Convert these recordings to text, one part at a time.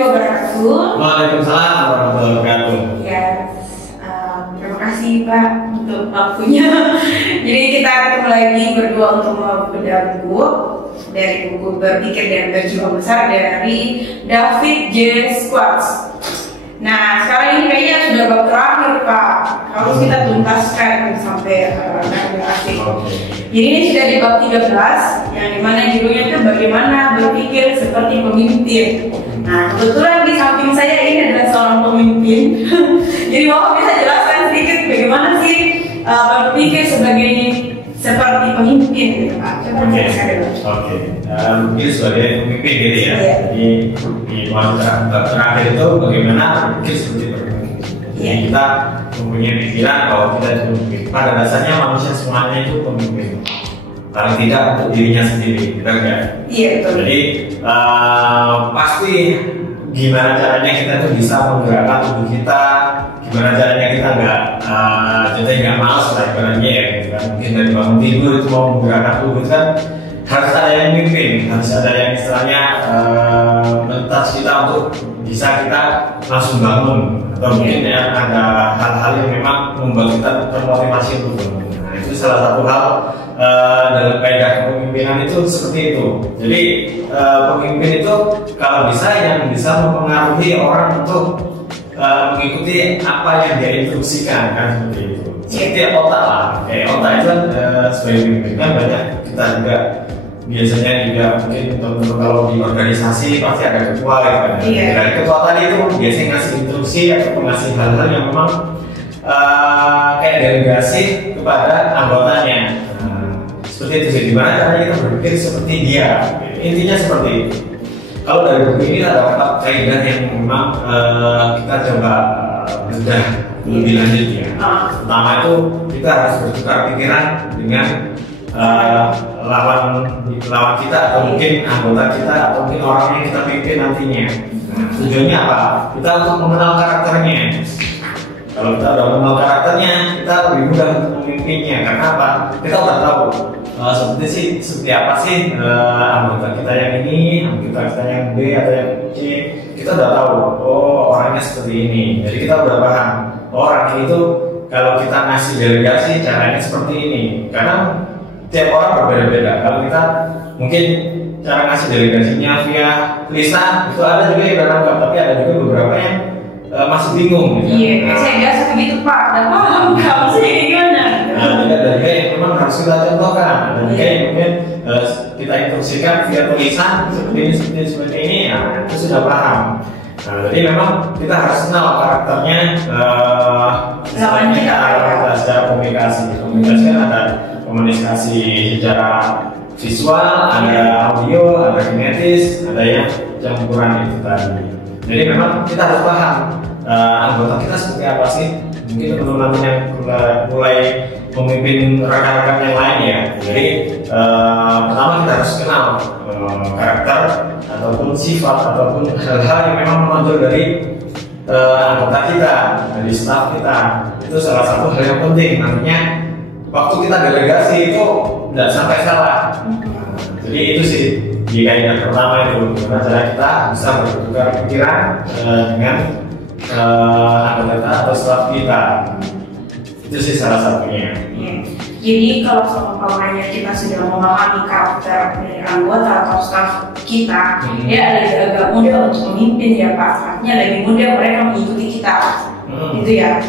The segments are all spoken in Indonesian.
warahmatullahi wabarakatuh. Waalaikumsalam warahmatullahi wabarakatuh. Ya, terima kasih Pak untuk waktunya. Jadi kita ketemu lagi berdua untuk membedah buku dari buku Berpikir dan Berjuang Besar dari David J. Schwartz. Nah, sekarang ini kayaknya sudah bab terakhir Pak. Harus kita tuntaskan sampai akhir. Jadi ini sudah di bab 13, yang dimana judulnya itu bagaimana berpikir seperti pemimpin. Nah, kebetulan di samping saya ini adalah seorang pemimpin. Jadi Bapak bisa jelaskan sedikit bagaimana sih berpikir seperti pemimpin gitu Pak. Oke. Mungkin sebagai pemimpin gitu ya. Jadi di bab terakhir itu bagaimana berpikir seperti pemimpin. Jadi kita mempunyai pikiran bahwa kita itu pemimpin. Pada dasarnya manusia semuanya itu pemimpin. Paling tidak untuk dirinya sendiri, benar nggak? Iya betul. Jadi pasti gimana caranya kita tuh bisa menggerakkan tubuh kita, gimana caranya kita nggak malas lah ibaratnya ya, gitu kan? Mungkin dari bangun tidur itu mau menggerakkan tubuh itu kan harus ada yang mimpin, harus ada yang istilahnya mentas kita untuk bisa kita langsung bangun, atau mungkin ya ada hal-hal yang memang membuat kita termotivasi untuk bangun. Nah, itu salah satu hal dalam kaidah kepemimpinan itu seperti itu. Jadi pemimpin itu kalau bisa yang bisa mempengaruhi orang untuk mengikuti apa yang dia instruksikan, kan seperti itu. Seperti otak lah, kayak otak itu kan sebagai pemimpin kan banyak kita juga biasanya juga mungkin teman-teman kalau di organisasi pasti ada ketua gitu kan. Dari ketua tadi itu biasanya ngasih instruksi atau ngasih hal-hal yang memang kayak delegasi kepada anggotanya. Seperti itu sih, gimana caranya kita berpikir seperti dia. Intinya seperti itu. Kalau dari buku ini ada 4 kaidah yang memang kita coba bedah lebih lanjut ya. Pertama itu kita harus bertukar pikiran dengan lawan kita atau mungkin anggota kita atau mungkin orang yang kita pimpin nantinya. Tujuannya apa? Kita untuk mengenal karakternya. Kalau kita udah mengenal karakternya, kita lebih mudah untuk memimpinnya. Karena apa? Kita udah tahu seperti apa sih anggota kita yang ini, anggota kita yang B atau yang C. Kita udah tahu, oh orangnya seperti ini. Jadi kita udah paham, oh, orang itu kalau kita ngasih delegasi caranya seperti ini. Karena tiap orang berbeda-beda. Kalau kita mungkin cara ngasih delegasinya via tulisan itu ada juga yang udah nangkap, tapi ada juga beberapa yang masih bingung. Gitu. Iya, saya biasa begitu Pak. Dan paham kamu sih gimana? Ada juga yang memang harus kita contohkan. Ada juga yang mungkin kita instruksikan via tulisan seperti ini, ya itu sudah paham. Nah, jadi memang kita harus kenal karakternya. Kita secara komunikasi kan ada komunikasi secara visual, ada audio, ada kinetis, ada yang campuran itu tadi. Jadi memang kita harus paham anggota kita seperti apa sih. Mungkin teman-teman yang mulai memimpin rekan-rekan yang lain ya. Jadi pertama kita harus kenal karakter ataupun sifat ataupun hal-hal yang memang menonjol dari anggota kita, dari staf kita. Itu salah satu hal yang penting. Nantinya waktu kita delegasi itu tidak sampai salah. Jadi itu sih di kaidah pertama itu, gimana cara kita bisa bertukar pikiran dengan anggota kita atau staf kita. Itu sih salah satunya. Jadi kalau seumpamanya kita sudah memahami karakter dari anggota atau staf kita, ya lebih agak mudah untuk memimpin ya Pak. Artinya lebih mudah mereka mengikuti kita, gitu ya.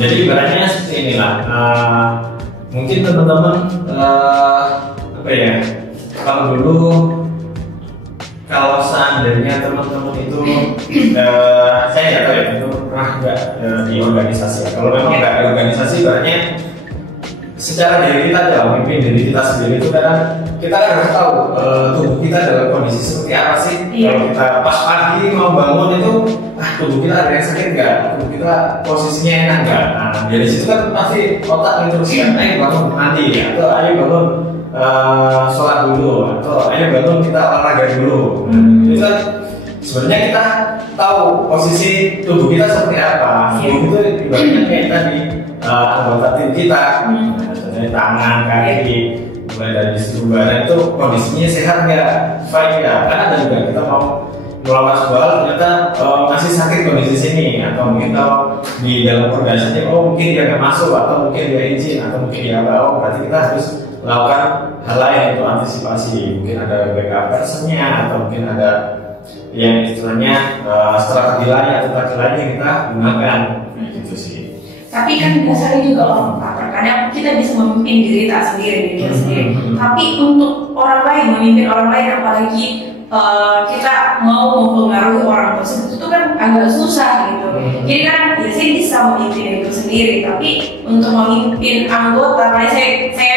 Jadi ibaratnya seperti inilah. Mungkin teman-teman apa ya? Kalau seandainya teman-teman itu saya nggak tahu ya, itu pernah nggak di organisasi ya. Kalau memang nggak di organisasi, ibaratnya secara diri kita aja, memimpin diri kita sendiri itu kadang kita kan harus tahu tubuh kita dalam kondisi seperti apa sih. Kalau kita pas pagi mau bangun itu, tubuh kita ada yang sakit nggak? Tubuh kita posisinya enak nggak? Nah, dari situ kan pasti otak instruksikan, ayo bangun mandi ya, atau ayo bangun sholat dulu, atau ayo bangun kita olahraga dulu. Itu kan sebenarnya kita tahu posisi tubuh kita seperti apa. Tubuh itu ibaratnya kayak tadi anggota tim kita, dari tangan, kaki, mulai dari seluruh badan itu kondisinya sehat nggak, fine nggak. Kan ada juga kita mau melakukan sebuah hal ternyata masih sakit kondisi sini, atau mungkin kalau di dalam organisasi mungkin dia nggak masuk, atau mungkin dia izin, atau mungkin dia apa, berarti kita harus melakukan hal lain untuk antisipasi. Mungkin ada backup personnya, atau mungkin ada yang istilahnya strategi lain atau taktik lain yang kita gunakan, gitu sih. Tapi kan biasanya juga Pak, terkadang kita bisa memimpin diri kita sendiri, tapi untuk orang lain, memimpin orang lain, apalagi kita mau mempengaruhi orang tersebut itu kan agak susah gitu. Jadi kan ya saya bisa memimpin itu sendiri, tapi untuk memimpin anggota, karena saya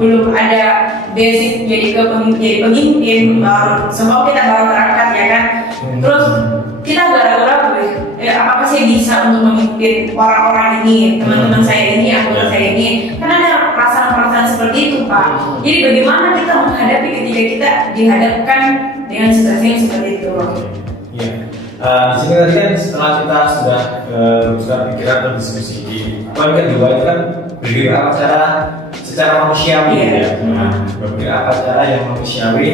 belum ada basic jadi pemimpin, sebab kita baru berangkat ya kan. Terus kita gara-gara apakah saya bisa untuk memimpin orang-orang ini, teman-teman saya ini, anggota saya ini, karena ada perasaan-perasaan seperti itu Pak. Jadi bagaimana kita menghadapi ketika kita dihadapkan dengan situasi yang seperti itu? Iya. Di sini tadi kan setelah kita sudah bertukar pikiran dan diskusi, poin kedua itu kan berpikir apa secara manusiawi, ya. Berpikir apa cara yang manusiawi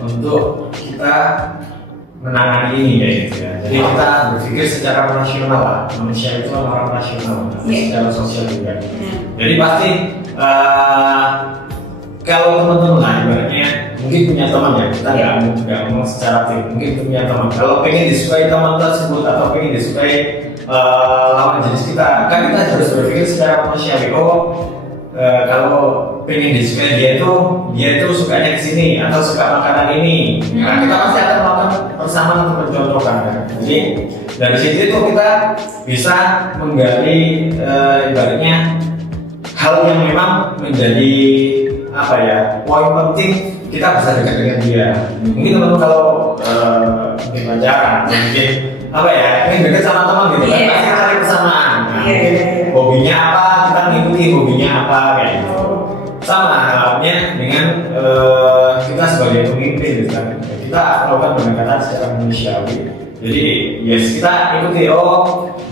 untuk kita menangani ini, ya gitu ya. Jadi kita berpikir secara rasional lah. Manusia itu orang rasional, secara sosial juga. Jadi pasti kalau teman-teman lah ibaratnya mungkin punya teman ya, kita nggak ngomong secara tim, mungkin punya teman. Kalau pengen disukai teman tersebut atau pengen disukai lawan jenis kita, kan kita harus berpikir secara manusiawi. Kalau pengen disukai dia itu sukanya ke sini atau suka makanan ini, nah kita pasti akan melakukan persamaan untuk mencontohkan kan. Jadi dari situ itu kita bisa menggali ibaratnya hal yang memang menjadi apa ya, poin penting kita bisa dekat dengan dia. Mungkin teman-teman kalau mungkin pacaran, mungkin apa ya, ingin dekat sama teman gitu kan, pasti cari persamaan. Mungkin hobinya apa, kita ngikuti hobinya apa kayak gitu. Sama halnya dengan kita sebagai pemimpin gitu kan, kita melakukan pendekatan secara manusiawi. Jadi kita ikuti,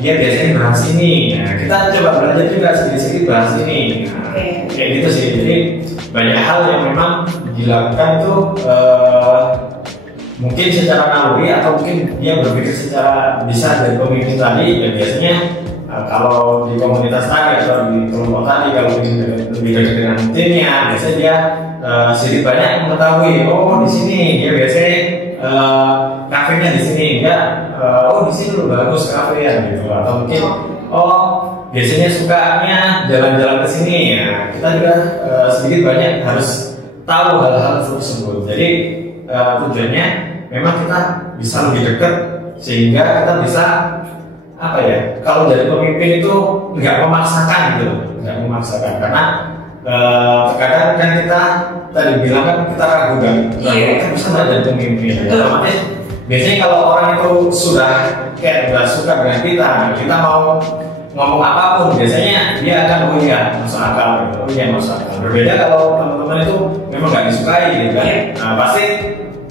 dia biasanya bahas ini, nah, kita coba belajar juga sedikit-sedikit bahas ini, nah, kayak gitu sih. Jadi banyak hal yang memang dilakukan itu mungkin secara naluri atau mungkin dia berpikir secara bisa dari pemimpin tadi, dan biasanya kalau di komunitas tadi atau di kelompok tadi, kalau lebih dekat dengan timnya, biasanya dia sedikit banyak mengetahui, di sini dia biasanya kafenya di sini enggak, di sini lebih bagus kafe ya gitu, atau mungkin biasanya sukanya jalan-jalan ke sini ya. Kita juga sedikit banyak harus tahu hal-hal tersebut. Jadi tujuannya memang kita bisa lebih dekat sehingga kita bisa apa ya, kalau dari pemimpin itu nggak memaksakan gitu, nggak memaksakan, karena terkadang kan kita tadi bilang kan kita ragu kan, kita bisa nggak jadi pemimpin. Otomatis biasanya kalau orang itu sudah kayak nggak suka dengan kita mau ngomong apapun, biasanya dia akan masuk akal gitu, masuk akal. Berbeda kalau teman-teman itu memang nggak disukai gitu kan, nah pasti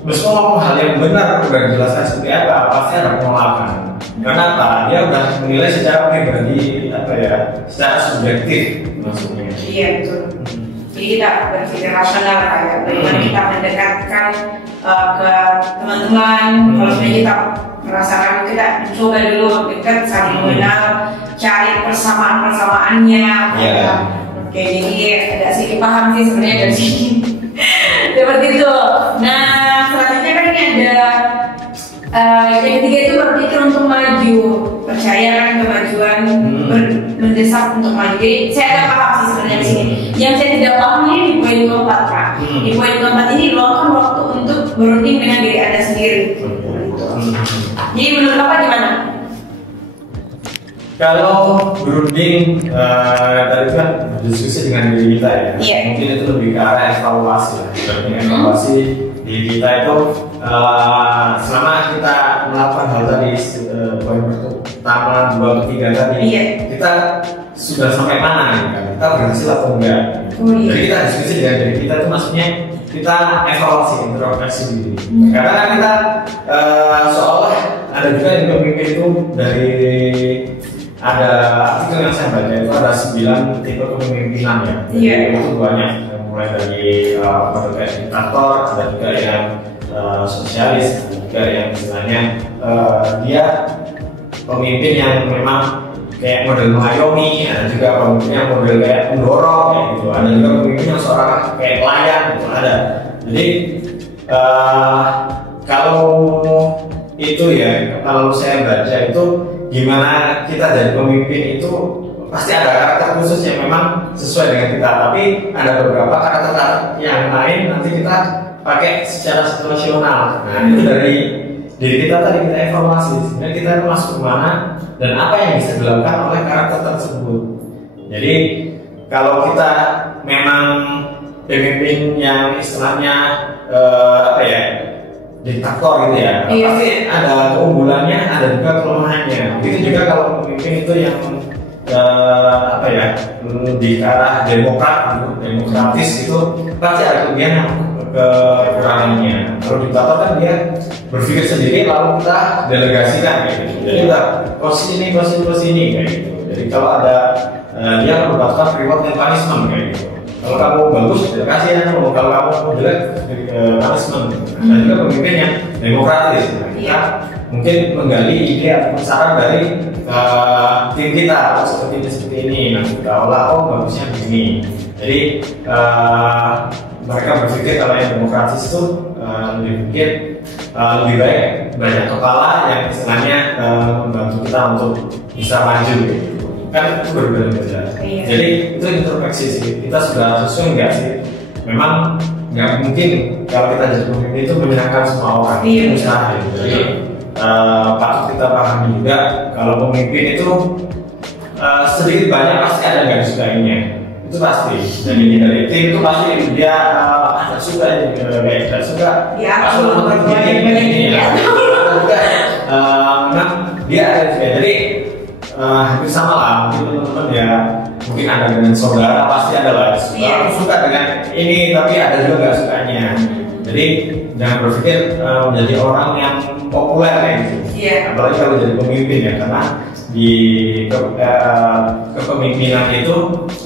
meskipun ngomong hal yang benar udah dijelaskan seperti apa, pasti ada penolakan. Kenapa? Dia udah menilai secara pribadi, secara subjektif maksudnya. Iya betul. Jadi kita berpikir rasional kayak bagaimana kita mendekatkan ke teman-teman. Kalau sebenarnya kita merasakan, kita coba dulu dekat, saling mengenal, cari persamaan-persamaannya. Oke, jadi agak sedikit paham sih sebenarnya dari sini. Seperti itu. Nah, selanjutnya kan ini ada yang ketiga itu berpikir untuk maju, percaya kan kemajuan, mendesak untuk maju. Jadi saya agak paham sih sebenarnya di sini. Yang saya tidak paham ini di poin keempat Pak. Di poin keempat ini luangkan waktu untuk berunding dengan diri Anda sendiri. Jadi menurut Bapak gimana? Kalau berunding tadi kan berdiskusi dengan diri kita ya, mungkin itu lebih ke arah evaluasi lah. Evaluasi diri kita itu selama kita melakukan hal tadi, poin pertama, 2, 3 tadi, kita sudah sampai mana kan? Kita berhasil atau enggak? Jadi kita diskusi dengan diri kita itu maksudnya kita evaluasi, introspeksi diri. Karena kan kita seolah ada juga yang pemimpin itu dari ada artikel yang saya baca itu ada 9 tipe kepemimpinan ya. Itu banyak, mulai dari kayak diktator, ada juga yang sosialis, juga yang istilahnya dia pemimpin yang memang kayak model mengayomi, ada juga pemimpin yang model kayak mendorong kayak gitu, ada juga pemimpin yang seorang kayak pelayan gitu ada. Jadi kalau itu ya, kalau saya baca itu gimana kita jadi pemimpin itu pasti ada karakter khusus yang memang sesuai dengan kita, tapi ada beberapa karakter yang lain nanti kita pakai secara situasional. Nah itu dari diri kita tadi kita evaluasi sebenarnya kita masuk kemana dan apa yang bisa dilakukan oleh karakter tersebut. Jadi kalau kita memang pemimpin yang istilahnya apa ya, diktator gitu ya, pasti ada keunggulannya, ada juga kelemahannya. Begitu juga kalau pemimpin itu yang apa ya, di arah demokrat, demokratis itu pasti ada kelebihan yang kekurangannya. Kalau diktator kan dia berpikir sendiri lalu kita delegasikan kayak gitu. Jadi udah posisi ini kayak gitu. Jadi kalau ada dia akan mendapatkan reward dan punishment kayak gitu. Kalau kamu bagus delegasi ya, kalau kamu jelek punishment. Dan juga pemimpin yang demokratis. Kita mungkin menggali ide atau saran dari tim kita seperti ini. Nah kita olah bagusnya begini. Jadi mereka berpikir kalau yang demokratis itu lebih baik banyak kepala yang istilahnya membantu kita untuk bisa maju gitu. Kan itu berbeda-beda. Jadi itu introspeksi sih. Kita sudah sesuai nggak sih? Memang nggak mungkin kalau kita jadi pemimpin itu menyenangkan semua orang. Itu mustahil. Jadi patut kita pahami juga kalau pemimpin itu sedikit banyak pasti ada nggak disukainya. Itu pasti. Dan ini dari tim itu pasti dia ada suka, kayak tidak suka. Pasti menurut ini ya. Juga memang dia ada juga. Jadi hampir sama lah. Mungkin teman-teman ya, mungkin ada dengan saudara pasti ada lah. Suka dengan ini tapi ada juga nggak sukanya. Jadi jangan berpikir menjadi orang yang populer kayak gitu. Apalagi kalau jadi pemimpin ya, karena di kepemimpinan itu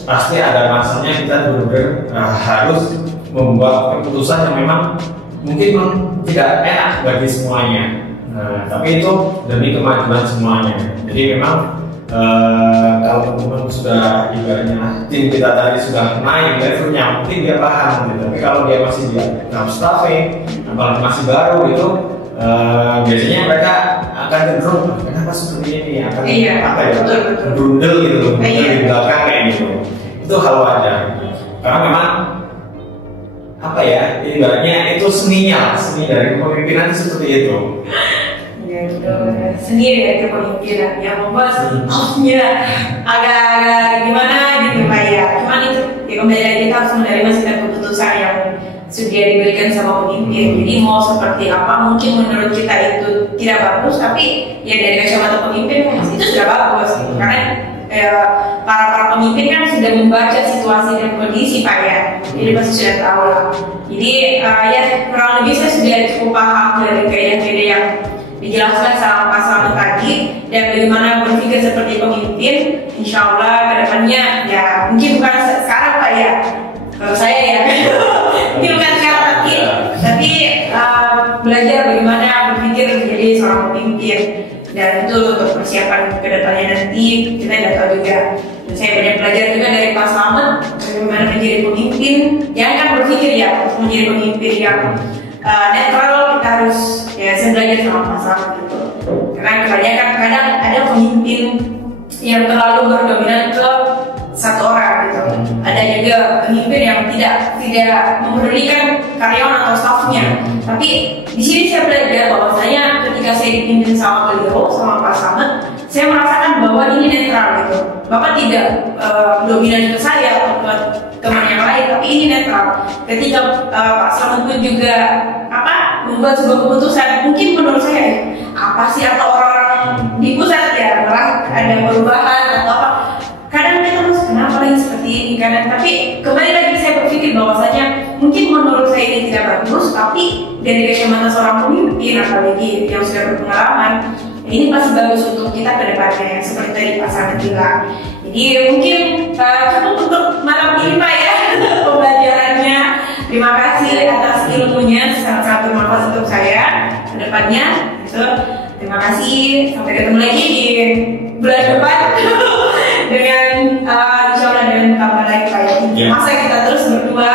pasti ada masanya kita benar-benar harus membuat keputusan yang memang mungkin tidak enak bagi semuanya. Tapi itu demi kemajuan semuanya. Jadi memang kalau teman-teman sudah ibaratnya tim kita tadi sudah naik levelnya, mungkin dia paham gitu. Tapi kalau dia masih di tahap staffing, apalagi masih baru itu biasanya mereka akan cenderung kenapa seperti ini, akan apa ya, brundel gitu, brundel di belakang kayak gitu. Itu hal wajar. Karena memang apa ya, ibaratnya itu seni dari kepemimpinan seperti itu. Seni dari kepemimpinan yang membuat staffnya agak gimana gitu Pak ya. Cuman itu ya, kembali lagi kita harus menerima setiap keputusan yang sudah diberikan sama pemimpin. Jadi mau seperti apa mungkin menurut kita itu tidak bagus, tapi ya dari kacamata pemimpin itu sudah bagus. Karena para pemimpin kan sudah membaca situasi dan kondisi Pak ya. Jadi pasti sudah tahu lah. Jadi ya kurang lebih saya sudah cukup paham dari gaya-gaya yang dijelaskan sama Pak Slamet tadi dan bagaimana berpikir seperti pemimpin. Insya Allah kedepannya ya mungkin bukan sekarang Pak ya, kalau saya ya mungkin bukan sekarang tapi belajar bagaimana berpikir menjadi seorang pemimpin, dan itu untuk persiapan kedepannya nanti kita tidak tahu juga. Dan saya banyak belajar juga dari Pak Slamet bagaimana menjadi pemimpin. Jangan kan berpikir ya untuk menjadi pemimpin yang netral, kita harus ya saya belajar sama Pak Slamet gitu. Karena kebanyakan kadang ada pemimpin yang terlalu berdominan ke satu orang gitu. Ada juga pemimpin yang tidak memedulikan karyawan atau stafnya. Tapi di sini saya belajar bahwasanya ketika saya dipimpin sama beliau, sama Pak Slamet, saya merasakan bahwa ini netral gitu. Bapak tidak dominan ke saya atau ke teman yang lain, tapi ini netral. Ketika Pak Slamet pun juga membuat sebuah keputusan, mungkin menurut saya apa sih atau orang-orang di pusat ya malah ada perubahan atau apa. Kadang kita harus kenapa lagi seperti ini kadang, tapi kembali lagi saya berpikir bahwasanya mungkin menurut saya ini tidak bagus, tapi dari kacamata seorang pemimpin apalagi yang sudah berpengalaman, ini pasti bagus untuk kita ke depannya seperti tadi Pak Slamet bilang. Jadi mungkin cukup untuk malam ini Pak ya pembelajarannya. Terima kasih atas ilmunya, sangat-sangat bermanfaat untuk kedepannya. Gitu. Terima kasih, sampai ketemu lagi di bulan depan dengan insya Allah dengan tambah lagi kayak masa kita terus berdua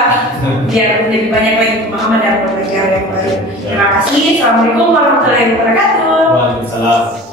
biar lebih banyak lagi pemahaman dan pembelajaran yang baru. Terima kasih. Assalamualaikum warahmatullahi wabarakatuh. Waalaikumsalam.